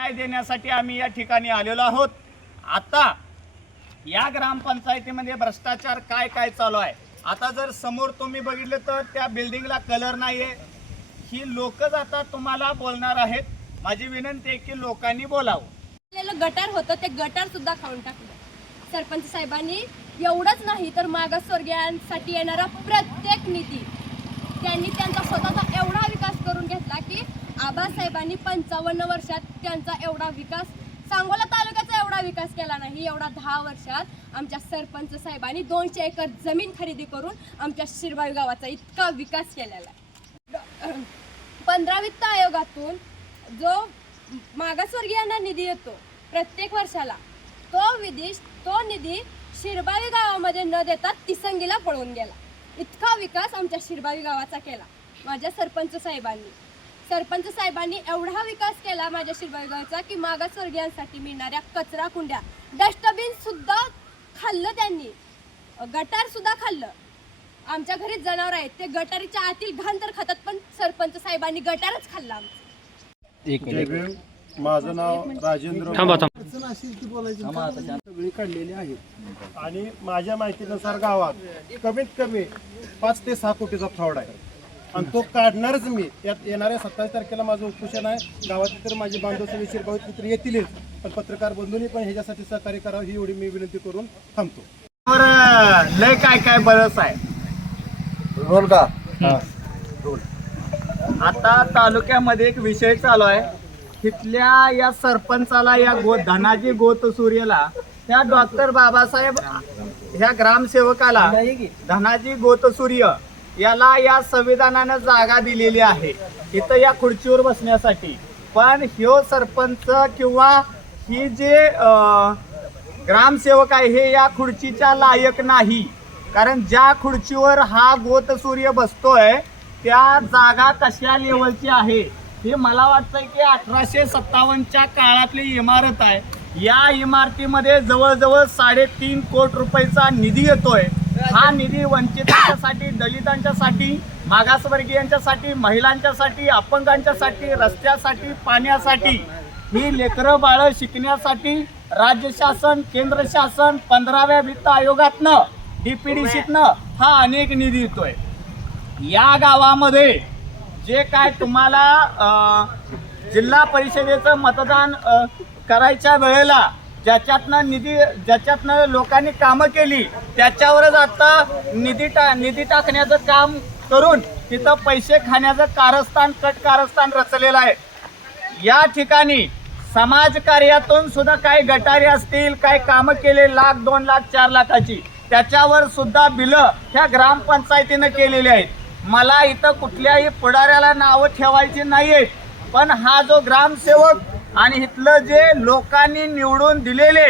न्याय देण्यासाठी आम्ही या ठिकाणी आलेलो आहोत। आता या ग्रामपंचायतीमध्ये भ्रष्टाचार काय काय चालू आहे। आता जर समोर तुम्ही बघितलं तर त्या बिल्डिंगला कलर नाहीये। ही लोकच आता तुम्हाला बोलणार आहेत। माझी विनंती आहे की लोकांनी बोलावं। गटार होतं ते गटार सुद्धा खाऊन टाकलं सरपंच साहेबांनी। एवढंच नाही तर मागासवर्गीयांसाठी येणारा प्रत्येक निधी त्यांनी त्यांचा स्वतःचा एवढा विकास करून घेतला की आबासाहेबांनी 55 वर्षात त्यांचा एवढा विकास, सांगोला तालुक्याचा एवढा विकास केला नाही। एवढा 10 वर्षात आमच्या सरपंच साहेबांनी 200 एकर जमीन खरेदी करून आमच्या शिरबाई गावाचा इतका विकास केलेला आहे। 15 वित्त आयोगातून जो मागासवर्गीयांना निधी येतो प्रत्येक वर्षाला, तो निधी शिरबाई गावामध्ये न देता तिसंगीला पळून गेला। इतका विकास आमच्या शिरबाई गावाचा केला माझ्या सरपंच साहेबांनी एवढा विकास केला माझ्या शिरबाई गावाचा की मागासवर्गीयांसाठी मिळणाऱ्या कचरा कुंड्या, डस्टबिन सुद्धा खाल्लं त्यांनी, गटार सुद्धा खाल्लं। आमच्या घरी जनावर आहेत ते गटारीच्या आतील घाण तर खातात, पण सरपंच साहेबांनी गटारच खाल्ला आमचं। माझं नाव राजेंद्र सगळी काढलेली आहे आणि माझ्या माहितीनुसार गावात कमीत कमी 5 ते 6 कोटीचा फ्रॉड आहे आणि तो काढणारच मी। यात येणाऱ्या 27 तारखेला माझं उपोषण आहे। गावात तर माझे बांधव सगळे शिरगाव तर येतीलच, पण पत्रकार बंधूंनी पण ह्याच्यासाठी सहकार्य करावं ही एवढी मी विनंती करून थांबतो। लय काय काय बरंच आहे। रोल का आता तालुक्यामध्ये एक विषय चालू आहे। तिथल्या या सरपंचाला, या धनाजी गोतसूर्यला, त्या डॉक्टर बाबासाहेब ह्या ग्रामसेवकाला धनाजी गोतसूर्य याला या संविधानानं जागा दिलेली आहे इथं या खुर्चीवर बसण्यासाठी। पण ह्यो सरपंच किंवा ही जे ग्रामसेवक आहे हे या खुर्चीच्या लायक नाही। कारण ज्या खुर्चीवर हा गोतसूर्य बसतोय त्या जागा कशा लेवलची आहे हे मला वाटतंय की 1857च्या काळातली इमारत आहे। या इमारतीमध्ये जवळजवळ 3.5 कोटी रुपयाचा निधी येतोय। हा निधी वंचितांच्यासाठी, दलितांच्यासाठी, मागासवर्गीयांच्यासाठी, महिलांच्यासाठी, अपंगांच्यासाठी, रस्त्यासाठी, पाण्यासाठी, ही लेकरं बाळं शिकण्यासाठी राज्य शासन, केंद्र शासन 15व्या वित्त आयोगातनं, DPDCतनं हा अनेक निधी येतोय। या गावामध्ये जे काय तुम्हाला जिल्हा परिषदेचं मतदान करायच्या वेळेला ज्याच्यातनं लोकांनी कामं केली त्याच्यावरच आता निधी टाकण्याचं काम करून तिथं पैसे खाण्याचं कारस्थान रचलेलं आहे। या ठिकाणी समाजकार्यातून सुद्धा काही गटारी असतील, काही कामं केले 1 लाख, 2 लाख, 4 लाखाची, त्याच्यावर सुद्धा बिलं ह्या ग्रामपंचायतीनं केलेली आहेत। मला इथं कुठल्याही पुढाऱ्याला नावं ठेवायची नाहीये, पण हा जो ग्रामसेवक आणि इथलं जे लोकांनी निवडून दिलेले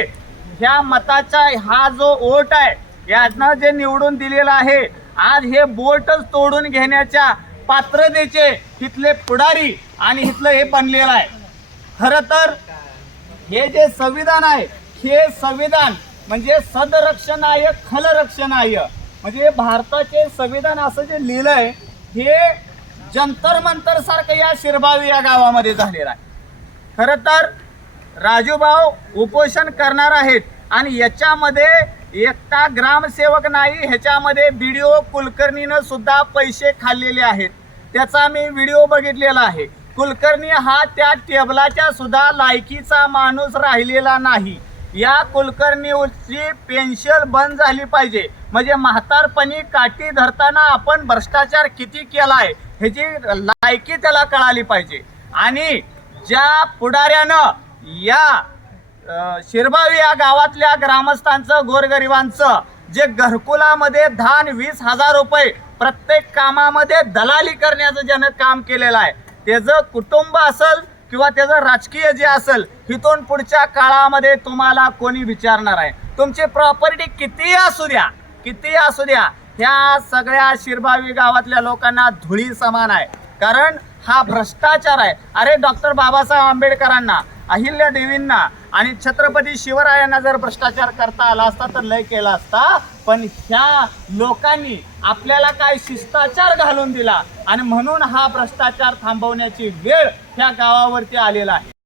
ह्या मताचा हा जो वोट आहे, यातनं जे निवडून दिलेलं आहे, आज हे बोटच तोडून घेण्याच्या पात्रतेचे इथले पुढारी आणि इथलं हे बनलेलं आहे। खरं तर हे जे संविधान आहे, हे संविधान म्हणजे सदरक्षणाय खलरक्षणाय, म्हणजे भारताचे संविधान असं जे लिहिलंय हे जंतर मंतर सारखं या शिरबावी या गावामध्ये झालेलं आहे। खरं तर राजूभाऊ उपोषण करणार आहेत आणि याच्यामध्ये एकटा ग्रामसेवक नाही, ह्याच्यामध्ये BDO कुलकर्णीनं सुद्धा पैसे खाल्लेले आहेत। त्याचा मी व्हिडिओ बघितलेला आहे। कुलकर्णी हा त्या टेबलाच्या सुद्धा लायकीचा माणूस राहिलेला नाही। या कुलकर्णीची पेन्शन बंद झाली पाहिजे, म्हणजे म्हातारपणी काठी धरताना आपण भ्रष्टाचार किती केलाय ह्याची लायकी त्याला कळाली पाहिजे। आणि ज्या पुढाऱ्यानं या शिरबावी या गावातल्या ग्रामस्थांचं, गोरगरिबांचं जे घरकुलामध्ये 10-20 हजार रुपये प्रत्येक कामामध्ये दलाली करण्याचं ज्यानं काम केलेलं आहे, त्याचं कुटुंब असेल किंवा त्याचं राजकीय जे असेल, हिथून पुढच्या काळामध्ये तुम्हाला कोणी विचारणार आहे? तुमची प्रॉपर्टी कितीही असू द्या, ह्या सगळ्या शिरबावी गावातल्या लोकांना धुळी समान आहे। कारण हा भ्रष्टाचार आहे। अरे डॉक्टर बाबासाहेब आंबेडकरांना, अहिल्या देवींना आणि छत्रपती शिवरायांना जर भ्रष्टाचार करता आला असता तर लय केला असता, पण ह्या लोकांनी आपल्याला काय शिष्टाचार घालून दिला आणि म्हणून हा भ्रष्टाचार थांबवण्याची वेळ ह्या गावावरती आलेला आहे।